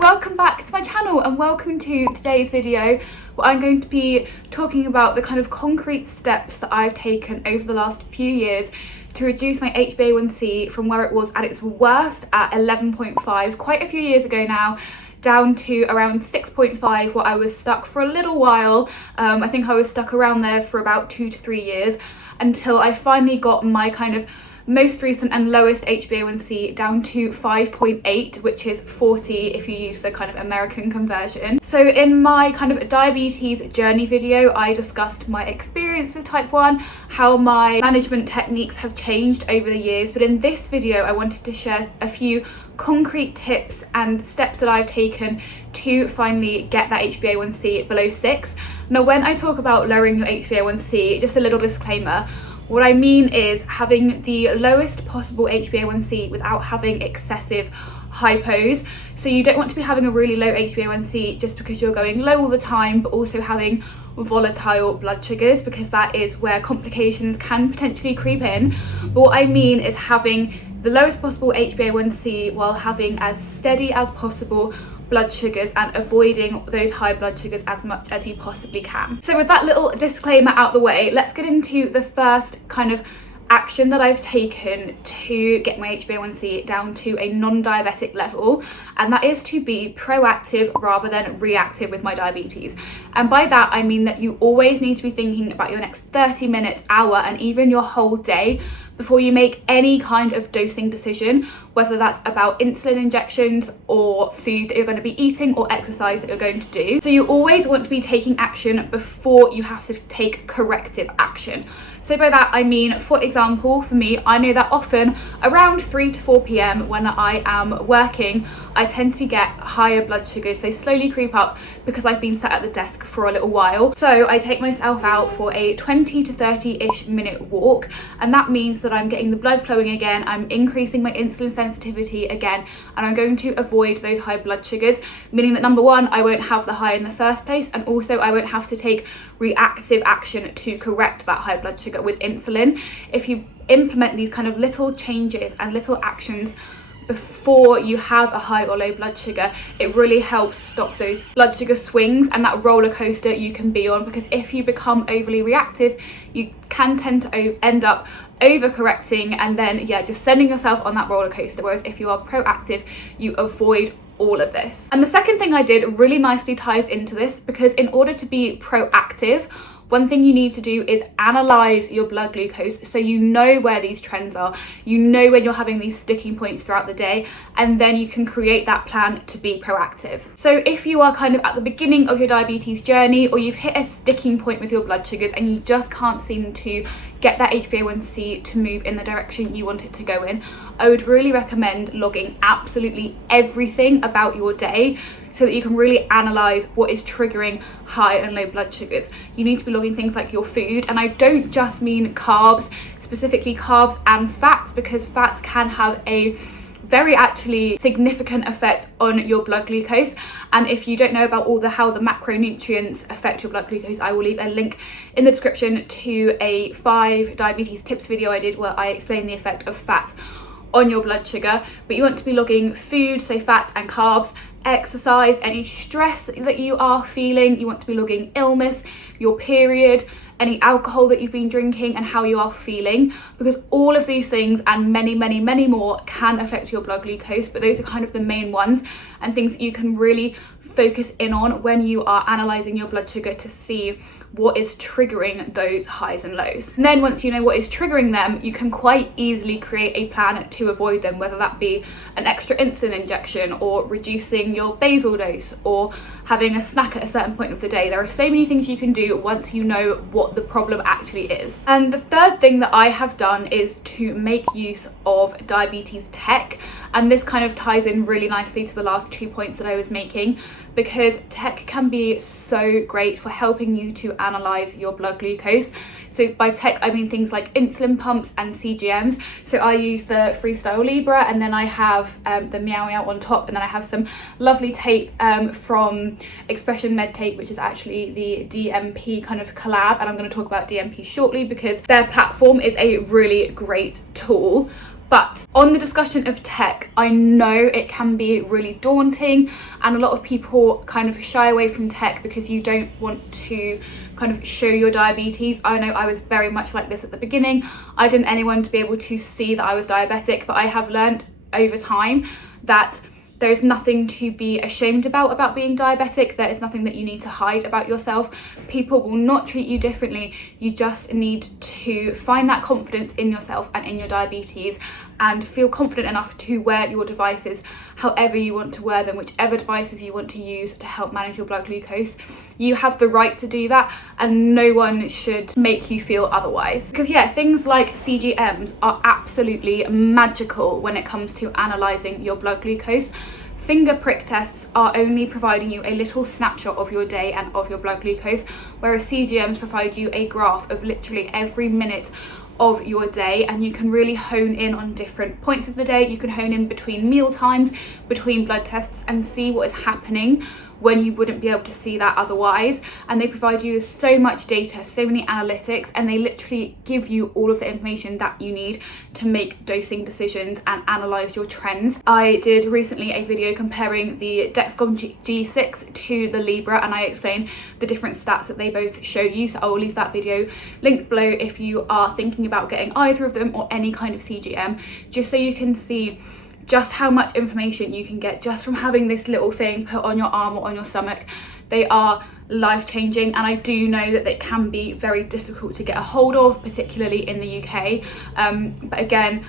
welcome back to my channel and welcome to today's video where I'm going to be talking about the kind of concrete steps that I've taken over the last few years to reduce my Hba1C from where it was at its worst at 11.5 quite a few years ago now, down to around 6.5 where I was stuck for a little while. I think I was stuck around there for about 2 to 3 years until I finally got my kind of most recent and lowest Hba1C down to 5.8, which is 40 if you use the kind of American conversion. So in my kind of diabetes journey video, I discussed my experience with type 1, how my management techniques have changed over the years, but in this video I wanted to share a few concrete tips and steps that I've taken to finally get that Hba1C below 6. Now when I talk about lowering your Hba1C, just a little disclaimer, what I mean is having the lowest possible Hba1C without having excessive hypos. So you don't want to be having a really low Hba1C just because you're going low all the time, but also having volatile blood sugars, because that is where complications can potentially creep in. But what I mean is having the lowest possible Hba1C while having as steady as possible blood sugars and avoiding those high blood sugars as much as you possibly can. So with that little disclaimer out the way, let's get into the first kind of action that I've taken to get my Hba1C down to a non-diabetic level, and that is to be proactive rather than reactive with my diabetes. And by that I mean that you always need to be thinking about your next 30 minutes, hour, and even your whole day before you make any kind of dosing decision, whether that's about insulin injections or food that you're going to be eating or exercise that you're going to do. So you always want to be taking action before you have to take corrective action. So by that I mean, for example, for me, I know that often around 3 to 4 p.m. when I am working, I tend to get higher blood sugars. They slowly creep up because I've been sat at the desk for a little while. So I take myself out for a 20 to 30-ish minute walk, and that means that I'm getting the blood flowing again, I'm increasing my insulin sensitivity again, and I'm going to avoid those high blood sugars, meaning that number one, I won't have the high in the first place, and also I won't have to take reactive action to correct that high blood sugar with insulin. If you implement these kind of little changes and little actions before you have a high or low blood sugar, it really helps stop those blood sugar swings and that roller coaster you can be on, because if you become overly reactive, you can tend to end up overcorrecting and then just sending yourself on that roller coaster, whereas if you are proactive, you avoid all of this. And the second thing I did really nicely ties into this, because in order to be proactive, one thing you need to do is analyze your blood glucose so you know where these trends are, you know when you're having these sticking points throughout the day, and then you can create that plan to be proactive. So if you are kind of at the beginning of your diabetes journey, or you've hit a sticking point with your blood sugars and you just can't seem to get that Hba1C to move in the direction you want it to go in, I would really recommend logging absolutely everything about your day so that you can really analyze what is triggering high and low blood sugars. You need to be logging things like your food, and I don't just mean carbs, specifically carbs and fats, because fats can have a very actually significant effect on your blood glucose. And if you don't know about how the macronutrients affect your blood glucose, I will leave a link in the description to a 5 diabetes tips video I did where I explain the effect of fats on your blood sugar. But you want to be logging food, so fats and carbs, exercise, any stress that you are feeling. You want to be logging illness, your period, any alcohol that you've been drinking, and how you are feeling, because all of these things and many more can affect your blood glucose, but those are kind of the main ones and things that you can really focus in on when you are analysing your blood sugar to see what is triggering those highs and lows. And then once you know what is triggering them, you can quite easily create a plan to avoid them, whether that be an extra insulin injection or reducing your basal dose or having a snack at a certain point of the day. There are so many things you can do once you know what the problem actually is. And the third thing that I have done is to make use of diabetes tech, and this kind of ties in really nicely to the last 2 points that I was making, because tech can be so great for helping you to analyze your blood glucose. So by tech I mean things like insulin pumps and CGMs. So I use the Freestyle Libre, and then I have the Meow Meow on top, and then I have some lovely tape from Expression Med Tape, which is actually the DMP kind of collab, and I'm going to talk about DMP shortly because their platform is a really great tool. But on the discussion of tech, I know it can be really daunting, and a lot of people kind of shy away from tech because you don't want to kind of show your diabetes. I know I was very much like this at the beginning. I didn't want anyone to be able to see that I was diabetic, but I have learned over time that there is nothing to be ashamed about being diabetic. There is nothing that you need to hide about yourself. People will not treat you differently. You just need to find that confidence in yourself and in your diabetes, and feel confident enough to wear your devices however you want to wear them, whichever devices you want to use to help manage your blood glucose. You have the right to do that, and no one should make you feel otherwise. Because yeah, things like CGMs are absolutely magical when it comes to analysing your blood glucose. Finger prick tests are only providing you a little snapshot of your day and of your blood glucose, whereas CGMs provide you a graph of literally every minute of your day, and you can really hone in on different points of the day. You can hone in between meal times, between blood tests, and see what is happening when you wouldn't be able to see that otherwise. And they provide you with so much data, so many analytics, and they literally give you all of the information that you need to make dosing decisions and analyze your trends. I did recently a video comparing the Dexcom G6 to the Libra, and I explained the different stats that they both show you, so I will leave that video linked below if you are thinking about getting either of them or any kind of CGM, just so you can see just how much information you can get just from having this little thing put on your arm or on your stomach. They are life-changing, and I do know that they can be very difficult to get a hold of, particularly in the UK. But again,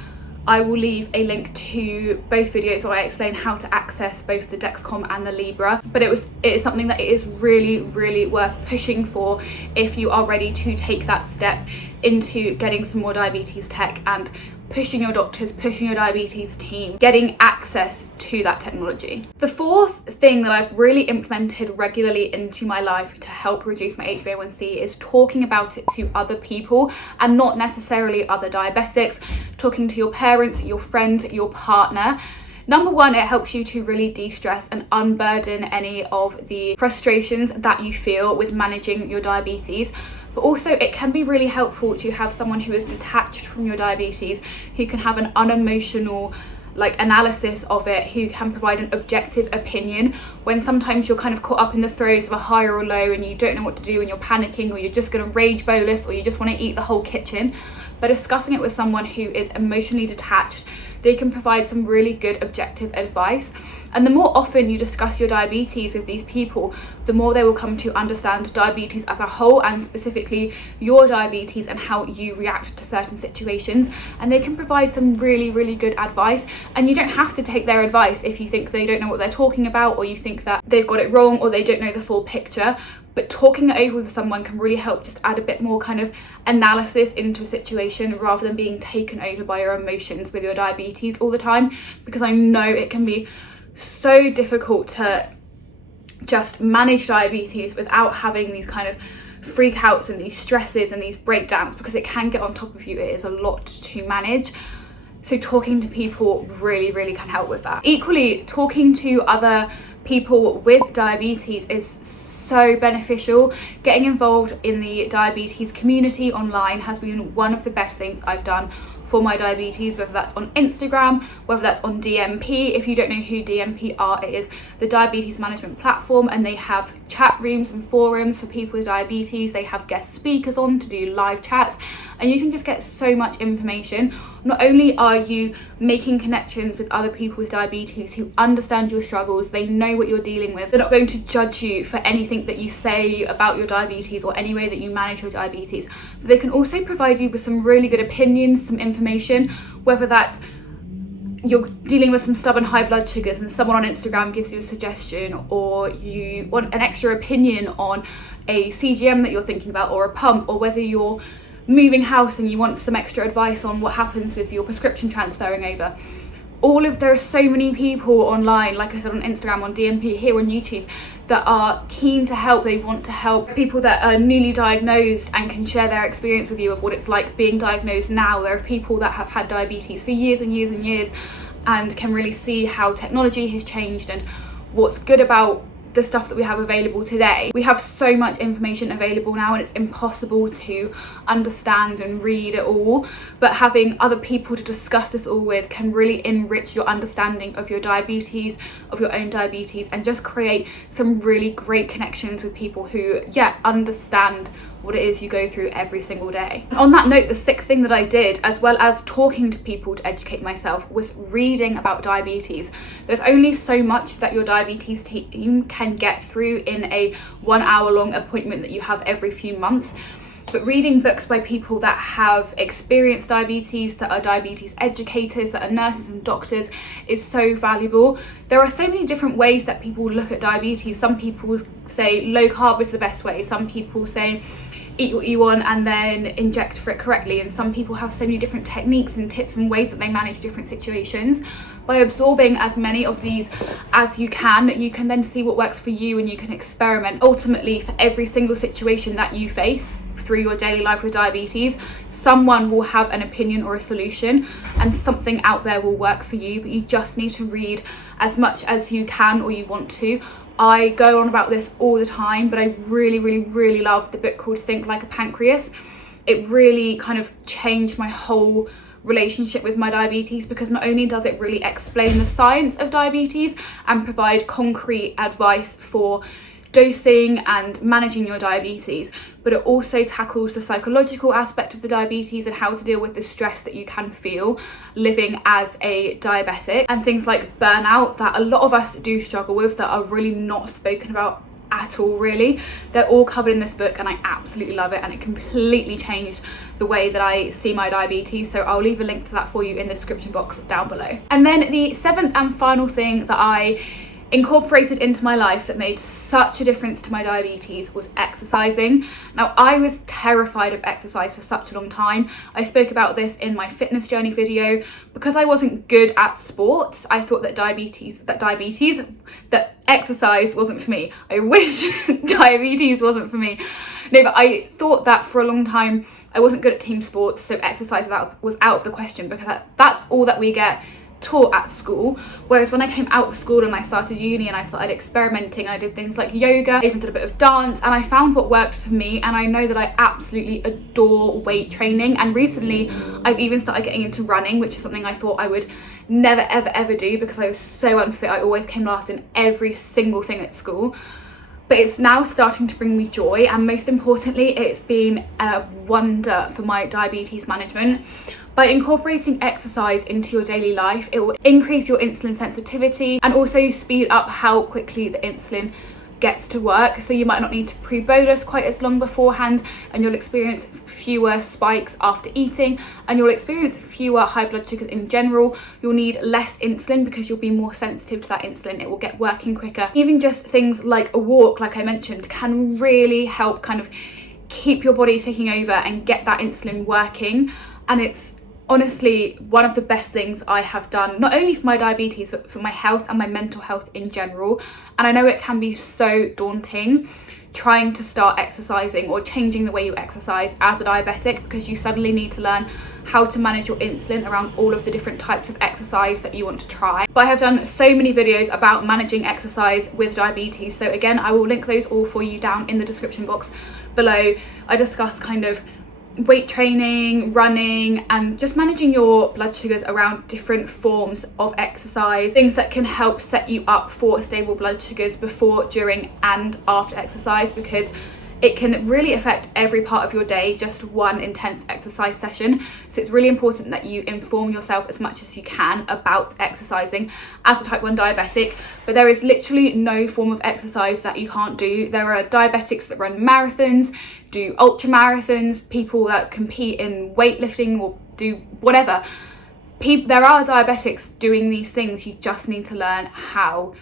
I will leave a link to both videos where I explain how to access both the Dexcom and the Libra. But it is something that it is really, really worth pushing for if you are ready to take that step into getting some more diabetes tech and pushing your doctors, pushing your diabetes team, getting access to that technology. The fourth thing that I've really implemented regularly into my life to help reduce my Hba1C is talking about it to other people, and not necessarily other diabetics, talking to your parents, your friends, your partner. Number one, it helps you to really de-stress and unburden any of the frustrations that you feel with managing your diabetes. But also it can be really helpful to have someone who is detached from your diabetes, who can have an unemotional analysis of it, who can provide an objective opinion when sometimes you're kind of caught up in the throes of a high or a low and you don't know what to do and you're panicking, or you're just going to rage bolus, or you just want to eat the whole kitchen. But discussing it with someone who is emotionally detached, they can provide some really good objective advice. And the more often you discuss your diabetes with these people, the more they will come to understand diabetes as a whole, and specifically your diabetes and how you react to certain situations. And they can provide some really, really good advice. And you don't have to take their advice if you think they don't know what they're talking about, or you think that they've got it wrong, or they don't know the full picture. But talking it over with someone can really help just add a bit more kind of analysis into a situation, rather than being taken over by your emotions with your diabetes all the time. Because I know it can be so difficult to just manage diabetes without having these kind of freakouts and these stresses and these breakdowns, because it can get on top of you. It is a lot to manage. So talking to people really, really can help with that. Equally, talking to other people with diabetes is so beneficial. Getting involved in the diabetes community online has been one of the best things I've done for my diabetes, whether that's on Instagram, whether that's on DMP. If you don't know who DMP are, it is the diabetes management platform, and they have chat rooms and forums for people with diabetes. They have guest speakers on to do live chats, and you can just get so much information. Not only are you making connections with other people with diabetes who understand your struggles, they know what you're dealing with, they're not going to judge you for anything that you say about your diabetes or any way that you manage your diabetes, but they can also provide you with some really good opinions, some information, whether that's you're dealing with some stubborn high blood sugars and someone on Instagram gives you a suggestion, or you want an extra opinion on a CGM that you're thinking about, or a pump, or whether you're moving house and you want some extra advice on what happens with your prescription transferring over. There are so many people online, like I said, on Instagram, on DMP, here on YouTube, that are keen to help. They want to help people that are newly diagnosed and can share their experience with you of what it's like being diagnosed now. There are people that have had diabetes for years and years and years and can really see how technology has changed and what's good about the stuff that we have available today. We have so much information available now, and it's impossible to understand and read it all, but having other people to discuss this all with can really enrich your understanding of your diabetes, of your own diabetes, and just create some really great connections with people who understand what it is you go through every single day. On that note, the sixth thing that I did, as well as talking to people to educate myself, was reading about diabetes. There's only so much that your diabetes team can get through in a 1 hour long appointment that you have every few months. But reading books by people that have experienced diabetes, that are diabetes educators, that are nurses and doctors, is so valuable. There are so many different ways that people look at diabetes. Some people say low carb is the best way. Some people say eat what you want and then inject for it correctly. And some people have so many different techniques and tips and ways that they manage different situations. By absorbing as many of these as you can then see what works for you, and you can experiment. Ultimately, for every single situation that you face through your daily life with diabetes, someone will have an opinion or a solution, and something out there will work for you, but you just need to read as much as you can or you want to. I go on about this all the time, but I really love the book called Think Like a Pancreas. It really kind of changed my whole relationship with my diabetes, because not only does it really explain the science of diabetes and provide concrete advice for dosing and managing your diabetes, but it also tackles the psychological aspect of the diabetes and how to deal with the stress that you can feel living as a diabetic, and things like burnout that a lot of us do struggle with, that are really not spoken about at all really. They're all covered in this book, and I absolutely love it, and it completely changed the way that I see my diabetes, so I'll leave a link to that for you in the description box down below. And then the seventh and final thing that I incorporated into my life that made such a difference to my diabetes was exercising. Now, I was terrified of exercise for such a long time. I spoke about this in my fitness journey video. Because I wasn't good at sports, I thought that that exercise wasn't for me. I wish diabetes wasn't for me. No, but I thought that for a long time I wasn't good at team sports, so exercise was out of the question, because that's all that we get taught at school. Whereas when I came out of school and I started uni and I started experimenting, I did things like yoga, I even did a bit of dance, and I found what worked for me. And I know that I absolutely adore weight training, and recently I've even started getting into running, which is something I thought I would never ever do, because I was so unfit. I always came last in every single thing at school. But it's now starting to bring me joy, and most importantly, it's been a wonder for my diabetes management. By incorporating exercise into your daily life, it will increase your insulin sensitivity and also speed up how quickly the insulin gets to work. So you might not need to pre-bolus quite as long beforehand, and you'll experience fewer spikes after eating, and you'll experience fewer high blood sugars in general. You'll need less insulin because you'll be more sensitive to that insulin. It will get working quicker. Even just things like a walk, like I mentioned, can really help kind of keep your body ticking over and get that insulin working. And it's honestly one of the best things I have done, not only for my diabetes, but for my health and my mental health in general. And I know it can be so daunting trying to start exercising or changing the way you exercise as a diabetic, because you suddenly need to learn how to manage your insulin around all of the different types of exercise that you want to try. But I have done so many videos about managing exercise with diabetes, so again, I will link those all for you down in the description box below. I discuss kind of weight training, running, and just managing your blood sugars around different forms of exercise, things that can help set you up for stable blood sugars before, during and after exercise, because it can really affect every part of your day, just one intense exercise session. So it's really important that you inform yourself as much as you can about exercising as a type 1 diabetic. But there is literally no form of exercise that you can't do. There are diabetics that run marathons, do ultra marathons, people that compete in weightlifting or do whatever. There are diabetics doing these things. You just need to learn how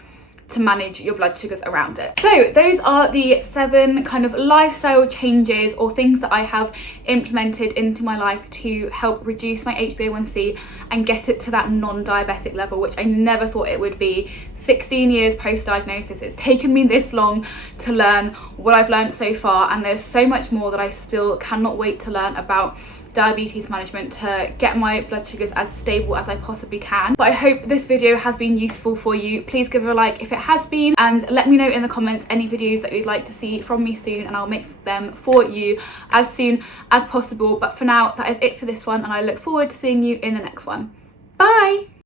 to manage your blood sugars around it. So those are the 7 kind of lifestyle changes or things that I have implemented into my life to help reduce my Hba1C and get it to that non-diabetic level, which I never thought it would be. 16 years post-diagnosis, it's taken me this long to learn what I've learned so far, and there's so much more that I still cannot wait to learn about diabetes management to get my blood sugars as stable as I possibly can. But I hope this video has been useful for you. Please give it a like if it has been, and let me know in the comments any videos that you'd like to see from me soon, and I'll make them for you as soon as possible. But for now, that is it for this one, and I look forward to seeing you in the next one. Bye!